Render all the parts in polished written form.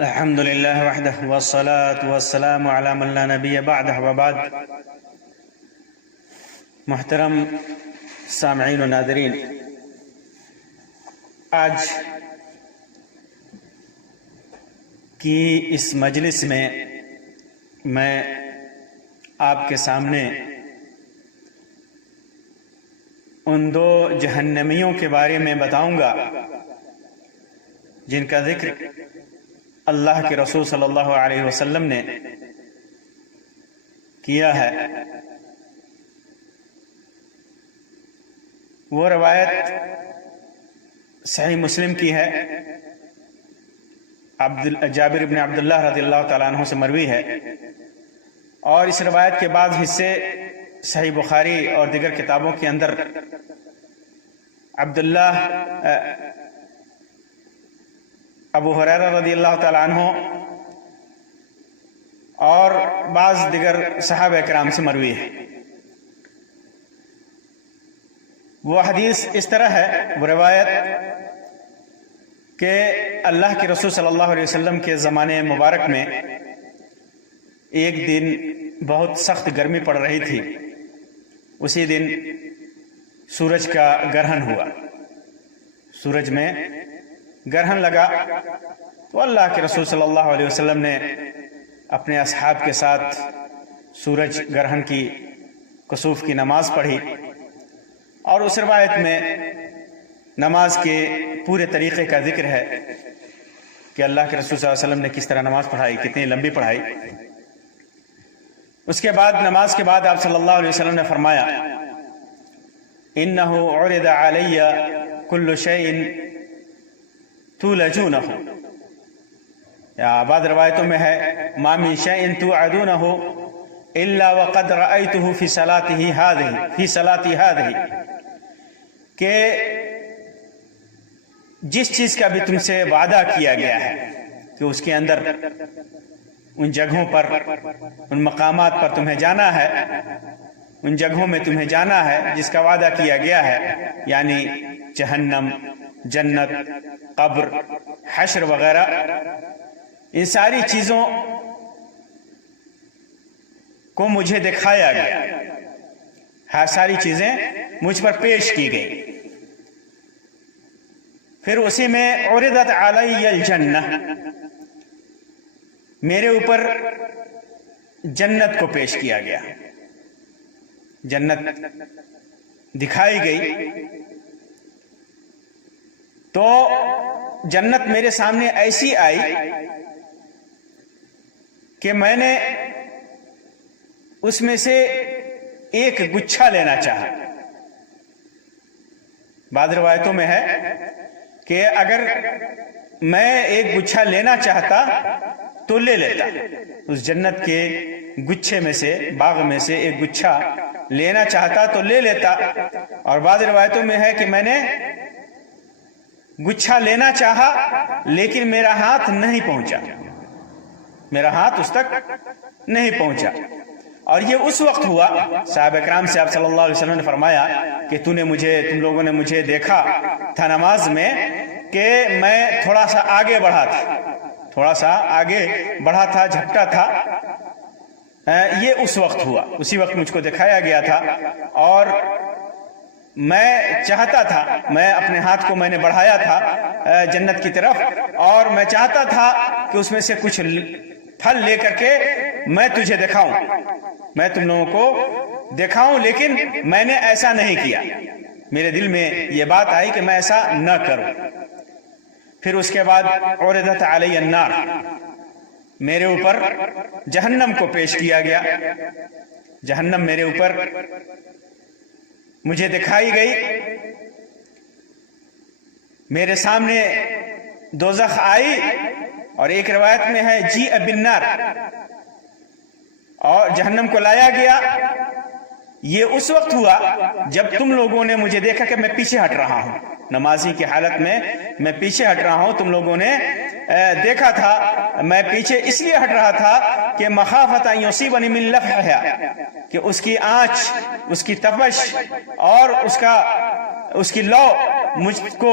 الحمد لله وحده والصلاة والسلام على من لا نبی بعدہ وبعد۔ محترم سامعین و ناظرین، آج کی اس مجلس میں آپ کے سامنے ان دو جہنمیوں کے بارے میں بتاؤں گا جن کا ذکر اللہ کے رسول صلی اللہ علیہ وسلم نے کیا ہے۔ وہ روایت صحیح مسلم کی ہے، جابر بن عبداللہ رضی اللہ تعالیٰ عنہ سے مروی ہے، اور اس روایت کے بعض حصے صحیح بخاری اور دیگر کتابوں کے اندر ابو ہریرہ رضی اللہ تعالیٰ عنہ اور بعض دیگر صحابہ کرام سے مروی ہے۔ وہ حدیث اس طرح ہے، وہ روایت کہ اللہ کے رسول صلی اللہ علیہ وسلم کے زمانے مبارک میں ایک دن بہت سخت گرمی پڑ رہی تھی۔ اسی دن سورج کا گرہن ہوا، سورج میں گرہن لگا تو اللہ کے رسول صلی اللہ علیہ وسلم نے اپنے اصحاب کے ساتھ سورج گرہن کی کسوف کی نماز پڑھی، اور اس روایت میں نماز کے پورے طریقے کا ذکر ہے کہ اللہ کے رسول صلی اللہ علیہ وسلم نے کس طرح نماز پڑھائی، کتنی لمبی پڑھائی۔ اس کے بعد نماز کے بعد آپ صلی اللہ علیہ وسلم نے فرمایا، اِنَّهُ عُرِضَ عَلَيَّ كُلُّ شَيْءٍ تُولَجُونَهُ، یا بعض روایتوں میں ہے مَا مِن شَيْءٍ تُوعَدُونَهُ إِلَّا وَقَدْ رَأَيْتُهُ فِي صَلَاتِهِ هَذِهِ، کہ جس چیز کا بھی تم سے وعدہ کیا گیا ہے کہ اس کے اندر ان جگہوں پر، ان مقامات پر تمہیں جانا ہے، ان جگہوں میں تمہیں جانا ہے جس کا وعدہ کیا گیا ہے، یعنی جہنم، جنت، قبر، حشر وغیرہ، ان ساری چیزوں کو مجھے دکھایا گیا، ہر ساری چیزیں مجھ پر پیش کی گئی۔ پھر اسی میں عرضت علی الجنہ، میرے اوپر جنت کو پیش کیا گیا، جنت دکھائی گئی، تو جنت میرے سامنے ایسی آئی کہ میں نے اس میں سے ایک گچھا لینا چاہا۔ بعض روایتوں میں ہے کہ اگر میں ایک گچھا لینا چاہتا تو لے لیتا، اس جنت کے گچھے میں سے، باغ میں سے ایک گچھا لینا چاہتا تو لے لیتا۔ اور بعض روایتوں میں ہے کہ میں نے گچھا لینا چاہا لیکن میرا ہاتھ نہیں پہنچا، میرا ہاتھ اس تک نہیں پہنچا۔ اور یہ اس وقت ہوا، صحابہ کرام سے آپ صلی اللہ علیہ وسلم نے فرمایا کہ تم لوگوں نے مجھے دیکھا تھا نماز میں کہ میں تھوڑا سا آگے بڑھا تھا، جھپٹا تھا۔ یہ اس وقت ہوا، اسی وقت مجھ کو دکھایا گیا تھا، اور میں چاہتا تھا، میں اپنے ہاتھ کو میں نے بڑھایا تھا جنت کی طرف، اور میں چاہتا تھا کہ اس میں سے کچھ پھل لے کر کے میں تجھے دکھاؤں، میں تم لوگوں کو دکھاؤں، لیکن میں نے ایسا نہیں کیا، میرے دل میں یہ بات آئی کہ میں ایسا نہ کروں۔ پھر اس کے بعد عرضت علی النار، میرے اوپر جہنم کو پیش کیا گیا، جہنم میرے اوپر مجھے دکھائی گئی، میرے سامنے دوزخ آئی، اور ایک روایت میں ہے جیء بالنار، اور جہنم کو لایا گیا۔ یہ اس وقت ہوا جب تم لوگوں نے مجھے دیکھا کہ میں پیچھے ہٹ رہا ہوں، نمازی کی حالت میں میں پیچھے ہٹ رہا ہوں، تم لوگوں نے دیکھا تھا، میں پیچھے اس لیے ہٹ رہا تھا کہ مخافت ان یصیبنی من لفحها، کہ اس کی آنچ، اس کی تپش اور اس کی لو مجھ کو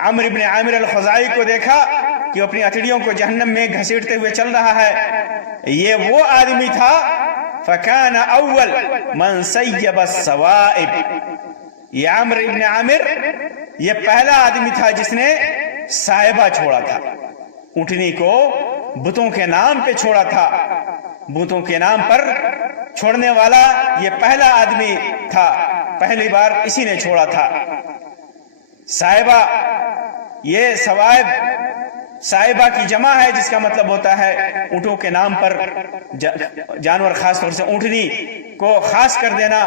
عمرو ابن عامر الخزاعی کو دیکھا کہ اپنی اٹڑیوں کو جہنم میں گھسیٹتے ہوئے چل رہا ہے، یہ وہ آدمی تھا فَكَانَ أَوَّلْ مَنْ سَيَّبَ السَّوَائِبِ، یہ عمرو ابن عامر یہ پہلا آدمی تھا جس نے سائبہ چھوڑا تھا، اونٹنی کو بتوں کے نام پہ چھوڑا تھا، بتوں کے نام پر چھوڑنے والا یہ پہلا آدمی تھا، پہلی بار اسی نے چھوڑا تھا۔ سائبہ، یہ سائبہ کی جمع ہے جس کا مطلب ہوتا ہے اونٹوں کے نام پر جانور، خاص طور سے اونٹنی کو خاص کر دینا،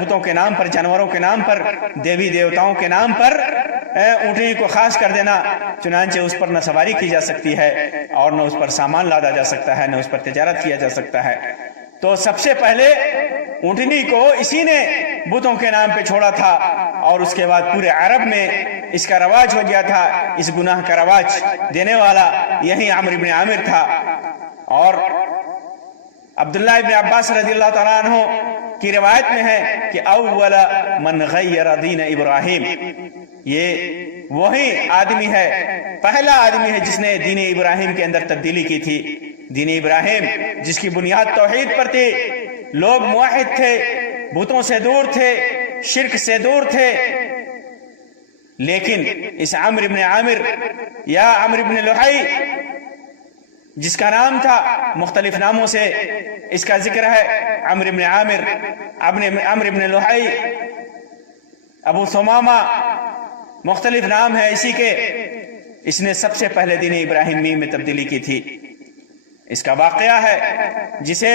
بتوں کے نام پر، جانوروں کے نام پر، دیوی دیوتاؤں کے نام پر اونٹنی کو خاص کر دینا، چنانچہ اس پر نہ سواری کی جا سکتی ہے اور نہ اس پر سامان لادا جا سکتا ہے، نہ اس پر تجارت کیا جا سکتا ہے۔ تو سب سے پہلے اونٹنی کو اسی نے بتوں کے نام پہ چھوڑا تھا، اور اس کے بعد پورے عرب میں اس کا رواج ہو گیا تھا، اس گناہ کا رواج دینے والا یہی عمرو ابن عامر تھا۔ اور عبداللہ ابن عباس رضی اللہ تعالیٰ عنہ کی روایت میں ہے کہ اول من غیر دین ابراہیم، یہ وہی آدمی ہے، پہلا آدمی ہے جس نے دین ابراہیم کے اندر تبدیلی کی تھی۔ دین ابراہیم جس کی بنیاد توحید پر تھی، لوگ موحد تھے، بتوں سے دور تھے، شرک سے دور تھے، لیکن اس عمرو ابن عامر یا عمرو ابن لحی جس کا نام تھا، مختلف ناموں سے اس کا ذکر ہے، عمرو ابن عامر، عمرو ابن لحی، ابو ثمامہ، مختلف نام ہے اسی کے، اس نے سب سے پہلے دین ابراہیمی میں تبدیلی کی تھی۔ اس کا واقعہ ہے جسے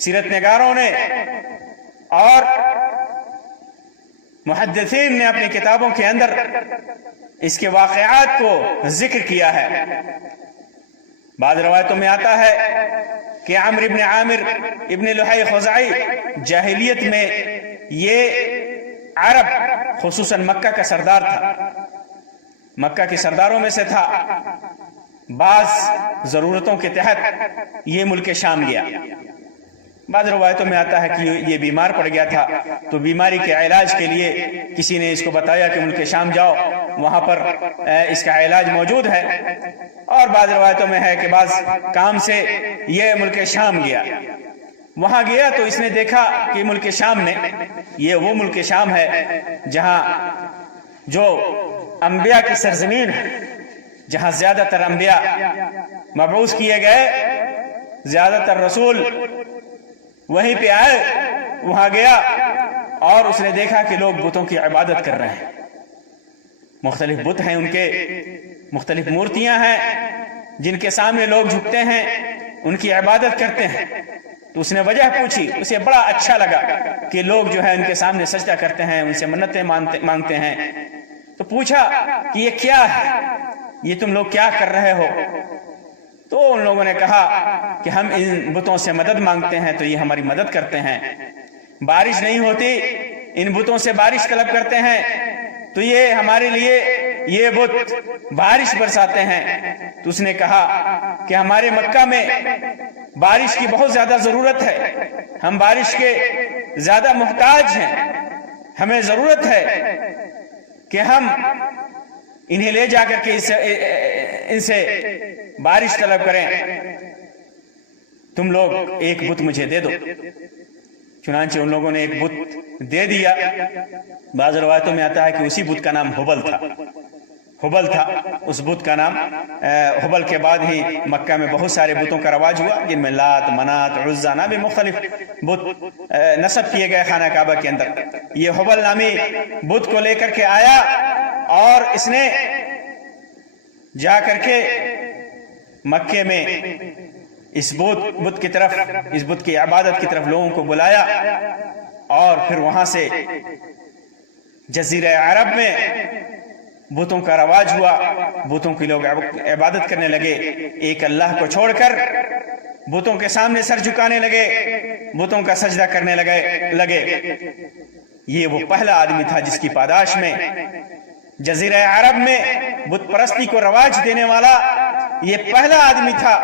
سیرت نگاروں نے اور محدثین نے اپنی کتابوں کے اندر اس کے واقعات کو ذکر کیا ہے۔ بعض روایتوں میں آتا ہے کہ عمرو ابن عامر ابن لحی خزاعی جاہلیت میں یہ عرب خصوصاً مکہ کا سردار تھا، مکہ کے سرداروں میں سے تھا۔ بعض ضرورتوں کے تحت یہ ملک شام گیا۔ بعض روایتوں میں آتا ہے کہ یہ بیمار پڑ گیا تھا، تو بیماری کے علاج کے لیے کسی نے اس کو بتایا کہ ملک شام جاؤ، وہاں پر اس کا علاج موجود ہے۔ اور بعض روایتوں میں ہے کہ بعض کام سے یہ ملک شام گیا، وہاں گیا تو اس نے دیکھا کہ ملک شام میں، یہ وہ ملک شام ہے جہاں جو انبیاء کی سرزمین ہے، جہاں زیادہ تر انبیاء مبعوث کیے گئے، زیادہ تر رسول وہیں پہ آئے، وہاں گیا اور اس نے دیکھا کہ لوگ بتوں کی عبادت کر رہے ہیں، مختلف بت ہیں، ان کے مختلف مورتیاں ہیں جن کے سامنے لوگ جھکتے ہیں، ان کی عبادت کرتے ہیں۔ تو اس نے وجہ پوچھی، اسے بڑا اچھا لگا کہ لوگ جو ہے ان کے سامنے سجدہ کرتے ہیں، ان سے منتیں مانگتے ہیں۔ تو پوچھا کہ یہ کیا ہے، یہ تم لوگ کیا کر رہے ہو؟ تو ان لوگوں نے کہا کہ ہم ان بتوں سے مدد مانگتے ہیں تو یہ ہماری مدد کرتے ہیں، بارش نہیں ہوتی ان بتوں سے بارش طلب کرتے ہیں تو یہ ہمارے لیے یہ بت بارش برساتے ہیں۔ تو اس نے کہا کہ ہمارے مکہ میں بارش کی بہت زیادہ ضرورت ہے، ہم بارش کے زیادہ محتاج ہیں، ہمیں ضرورت ہے کہ ہم انہیں لے جا کر کے ان سے بارش طلب کریں، تم لوگ ایک بت مجھے دے دو۔ چنانچہ ان لوگوں نے ایک بت دے دیا۔ بعض روایتوں میں آتا ہے کہ اسی بت کا نام حبل تھا، حبل تھا اس بت کا نام۔ حبل کے بعد ہی مکہ میں بہت سارے بتوں کا رواج ہوا، جن میں لات، منات، عزا نامی مختلف بت نصب کیے گئے خانہ کعبہ کے اندر۔ یہ حبل نامی بت کو لے کر کے آیا اور اس نے جا کر کے مکے میں اس بت کی طرف، اس بت کی عبادت کی طرف لوگوں کو بلایا، اور پھر وہاں سے جزیرہ عرب میں بتوں کا رواج ہوا، بتوں کی لوگ عبادت کرنے لگے، ایک اللہ کو چھوڑ کر بتوں کے سامنے سر جھکانے لگے، بتوں کا سجدہ کرنے لگے۔ یہ وہ پہلا آدمی تھا جس کی پاداش میں جزیرہ عرب میں بت پرستی کو رواج دینے والا یہ پہلا آدمی تھا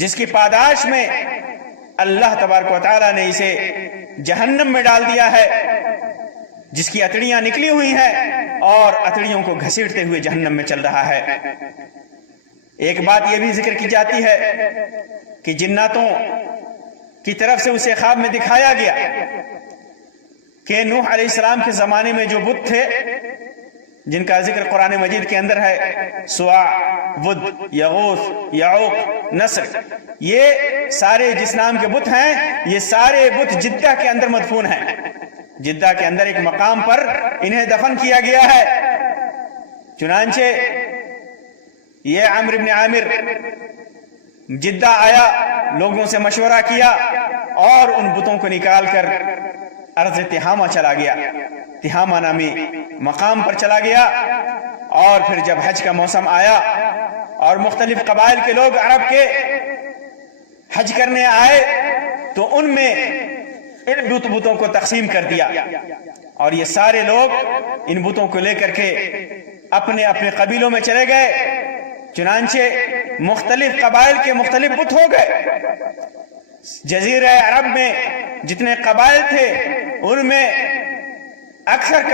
جس کی پاداش میں اللہ تبارک و تعالیٰ نے اسے جہنم میں ڈال دیا ہے۔ جس کی اتڑیاں نکلی ہوئی ہیں اور اتڑیوں کو گھسیٹتے ہوئے جہنم میں چل رہا ہے۔ ایک بات یہ بھی ذکر کی جاتی ہے کہ جناتوں کی طرف سے اسے خواب میں دکھایا گیا کہ نوح علیہ السلام کے زمانے میں جو بت تھے، جن کا ذکر قرآن مجید کے اندر ہے، سواع، ود، یغوث، یعوق، نصر، یہ سارے جس نام کے بت ہیں، یہ سارے بت جدہ کے اندر مدفون ہیں۔ جدہ کے اندر ایک مقام پر انہیں دفن کیا گیا ہے۔ چنانچہ یہ عمرو بن عامر جدہ آیا، لوگوں سے مشورہ کیا اور ان بتوں کو نکال کر ارض تہامہ چلا گیا، تہامہ نامی مقام پر چلا گیا۔ اور پھر جب حج کا موسم آیا اور مختلف قبائل کے لوگ عرب کے حج کرنے آئے تو ان میں ان بتوں کو تقسیم کر دیا، اور یہ سارے لوگ ان بتوں کو لے کر کے اپنے اپنے قبیلوں میں چلے گئے۔ چنانچہ مختلف قبائل کے مختلف بت ہو گئے۔ جزیرہ عرب میں جتنے قبائل تھے ان میں اکثر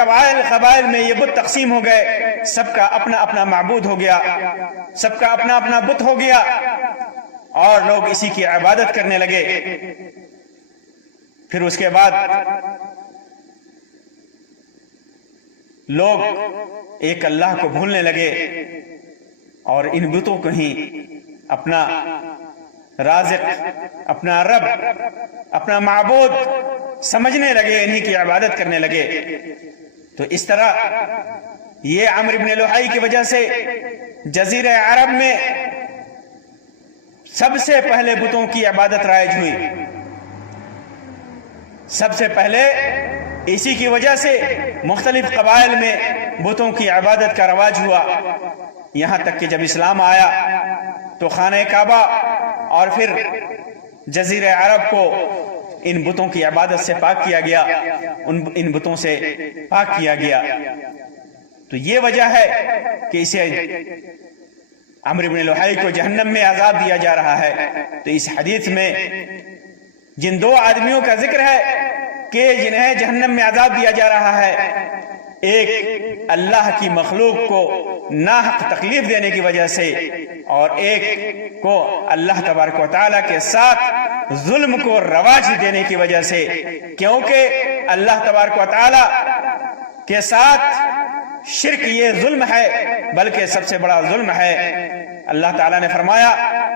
قبائل میں یہ بت تقسیم ہو گئے، سب کا اپنا اپنا معبود ہو گیا، سب کا اپنا اپنا بت ہو گیا، اور لوگ اسی کی عبادت کرنے لگے۔ پھر اس کے بعد لوگ ایک اللہ کو بھولنے لگے اور ان بتوں کو ہی اپنا رازق، اپنا رب، اپنا معبود سمجھنے لگے، انہی کی عبادت کرنے لگے۔ تو اس طرح یہ عمرو بن لحی کی وجہ سے جزیرہ عرب میں سب سے پہلے بتوں کی عبادت رائج ہوئی۔ سب سے پہلے اسی کی وجہ سے مختلف قبائل میں بتوں کی عبادت کا رواج ہوا، یہاں تک کہ جب اسلام آیا تو خانہ کعبہ اور پھر جزیرہ عرب کو ان بتوں کی عبادت سے پاک کیا گیا، ان بتوں سے پاک کیا گیا۔ تو یہ وجہ ہے کہ اسے عمرو بن لحی کو جہنم میں عذاب دیا جا رہا ہے۔ تو اس حدیث میں جن دو آدمیوں کا ذکر ہے کہ جنہیں جہنم میں عذاب دیا جا رہا ہے، ایک اللہ کی مخلوق کو ناحق تکلیف دینے کی وجہ سے، اور ایک کو اللہ تبارک و تعالیٰ کے ساتھ ظلم کو رواج دینے کی وجہ سے، کیونکہ اللہ تبارک و تعالیٰ کے ساتھ شرک یہ ظلم ہے، بلکہ سب سے بڑا ظلم ہے۔ اللہ تعالیٰ نے فرمایا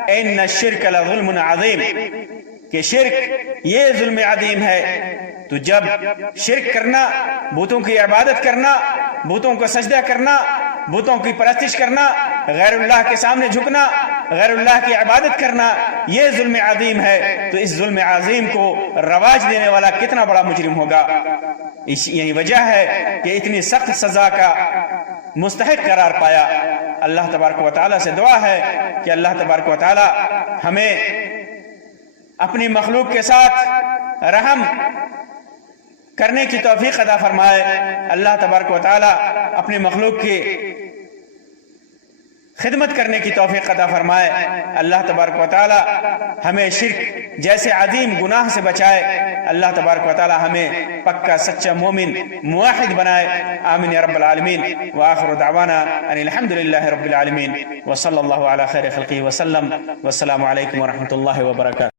اِنَّ الشِّرْكَ لَظُلْمٌ عَظِيمٌ، کہ شرک یہ ظلم عظیم ہے۔ تو جب شرک کرنا، بتوں کی عبادت کرنا، بتوں کو سجدہ کرنا، بتوں کی پرستش کرنا، غیر اللہ کے سامنے جھکنا، غیر اللہ کی عبادت کرنا، یہ ظلم عظیم ہے۔ تو اس ظلم عظیم کو رواج دینے والا کتنا بڑا مجرم ہوگا۔ یہی وجہ ہے کہ اتنی سخت سزا کا مستحق قرار پایا۔ اللہ تبارک و تعالیٰ سے دعا ہے کہ اللہ تبارک و تعالیٰ ہمیں اپنی مخلوق کے ساتھ رحم کرنے کی توفیق عطا فرمائے۔ اللہ تبارک و تعالیٰ اپنی مخلوق کی خدمت کرنے کی توفیق عطا فرمائے۔ اللہ تبارک و تعالیٰ ہمیں شرک جیسے عظیم گناہ سے بچائے۔ اللہ تبارک و تعالیٰ ہمیں پکا سچا مومن موحد بنائے۔ آمین یا رب العالمین۔ وآخر دعوانا ان الحمد للہ رب العالمین، وصلی اللہ علی خیر خلقہ وسلم، والسلام علیکم ورحمۃ اللہ وبرکاتہ۔